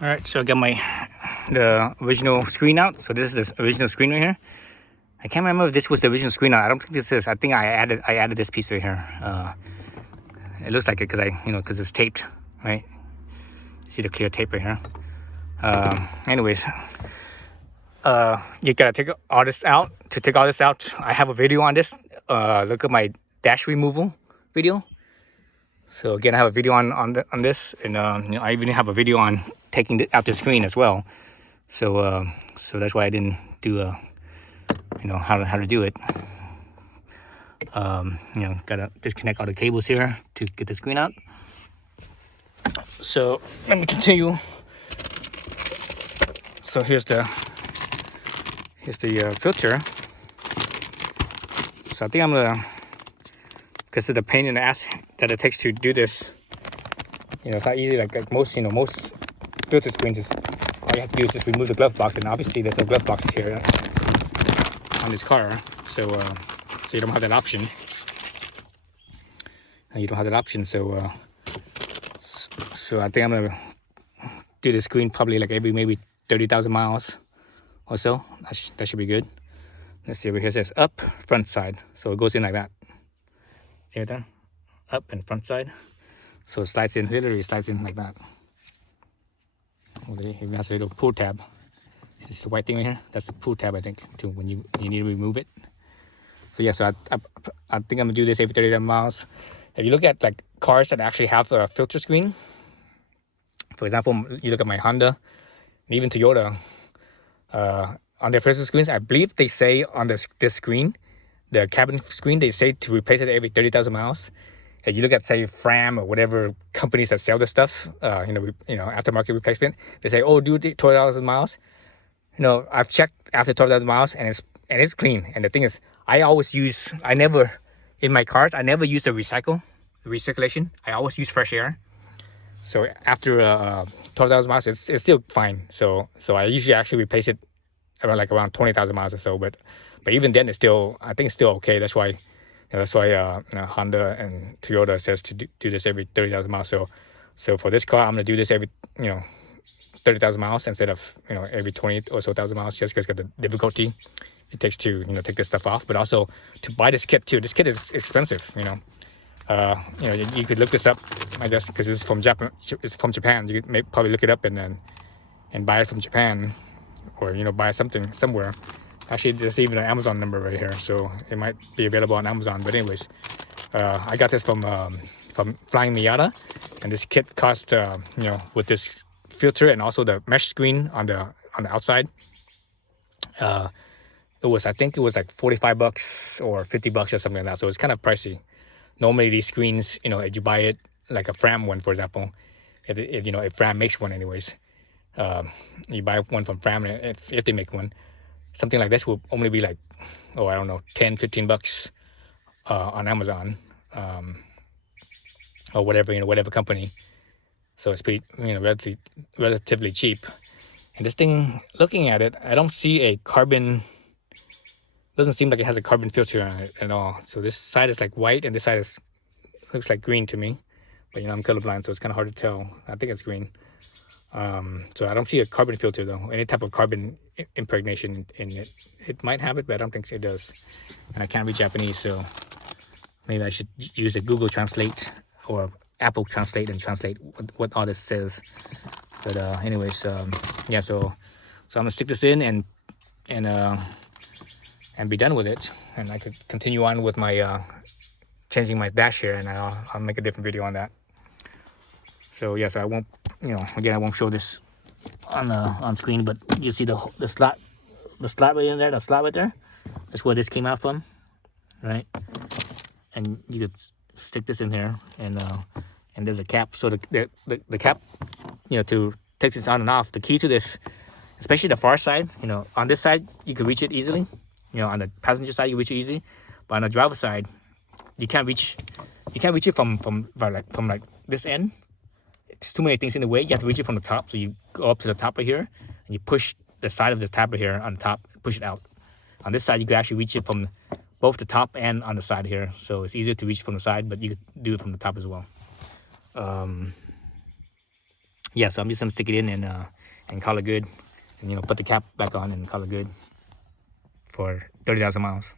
All right, so I got the original screen out. So this is the original screen right here. I can't remember if this was the original screen out. I don't think this is. I think I added this piece right here. It looks like it because it's taped, right? See the clear tape right here. Anyways, you gotta take all this out. To take all this out, I have a video on this. Look at my dash removal video. So again, I have a video on this, and I even have a video on taking out the screen as well. So so that's why I didn't do how to do it. Gotta disconnect all the cables here to get the screen out. So let me continue. So here's the filter. So I think I'm gonna, because of the pain in the ass that it takes to do this. It's not easy like most most filter screens. Is all you have to do is just remove the glove box, and obviously there's no glove box here on this car. So you don't have that option. So I think I'm gonna do the screen probably like every maybe 30,000 miles or so. That should be good. Let's see over here. It says up front side, so it goes in like that. See it there? Up and front side. So it slides in, literally slides in like that. It has a little pull tab. This is the white thing right here. That's the pull tab, I think, to when you need to remove it. So yeah, so I think I'm gonna do this every 30,000 miles. If you look at like cars that actually have a filter screen, for example, you look at my Honda, and even Toyota, on their filter screens, I believe they say on this screen, the cabin screen, they say to replace it every 30,000 miles. If you look at, say, Fram or whatever companies that sell this stuff, aftermarket replacement, they say, oh, do 12,000 miles. I've checked after 12,000 miles, and it's clean. And the thing is, in my cars, I never use the recirculation. I always use fresh air. So after 12,000 miles, it's still fine. So I usually actually replace it around 20,000 miles or so. But even then, I think it's still okay. That's why Honda and Toyota says to do this every 30,000 miles. So for this car, I'm gonna do this every 30,000 miles instead of every 20 or so thousand miles, just because of the difficulty it takes to take this stuff off. But also to buy this kit too. This kit is expensive. You could look this up, I guess, because it's from Japan. It's from Japan. You could probably look it up and buy it from Japan, or buy something somewhere. Actually, there's even an Amazon number right here, so it might be available on Amazon. But anyways, I got this from Flying Miata, and this kit cost with this filter and also the mesh screen on the outside. I think it was like $45 or $50 or something like that. So it's kind of pricey. Normally these screens, if you buy it like a Fram one, for example, if Fram makes one anyways, you buy one from Fram, if they make one, something like this will only be like, I don't know, $10-15 on Amazon, or whatever company. So it's pretty, relatively cheap. And this thing, looking at it, I don't see a carbon. Doesn't seem like it has a carbon filter on it at all. So this side is like white, and this side looks like green to me. But I'm colorblind, so it's kind of hard to tell. I think it's green. So I don't see a carbon filter though. Any type of carbon impregnation in it. It might have it, but I don't think it does. And I can't read Japanese, so maybe I should use the Google Translate or Apple Translate and translate what all this says. But anyways, so I'm gonna stick this in and be done with it, and I could continue on with my changing my dash here, and I'll make a different video on that. So so I won't, again, I won't show this on screen, but you see the slot right in there, the slot right there. That's where this came out from, right? And you could stick this in here, and there's a cap. So the cap, to take this on and off. The key to this, especially the far side, on this side you can reach it easily. On the passenger side you reach it easy, but on the driver side you can't reach it from like this end. It's too many things in the way. You have to reach it from the top. So you go up to the top right here, and you push the side of the tab right here on the top, push it out. On this side you can actually reach it from both the top and on the side here. So it's easier to reach from the side, but you could do it from the top as well. yeah, so I'm just gonna stick it in and call it good, and put the cap back on and call it good for 30,000 miles.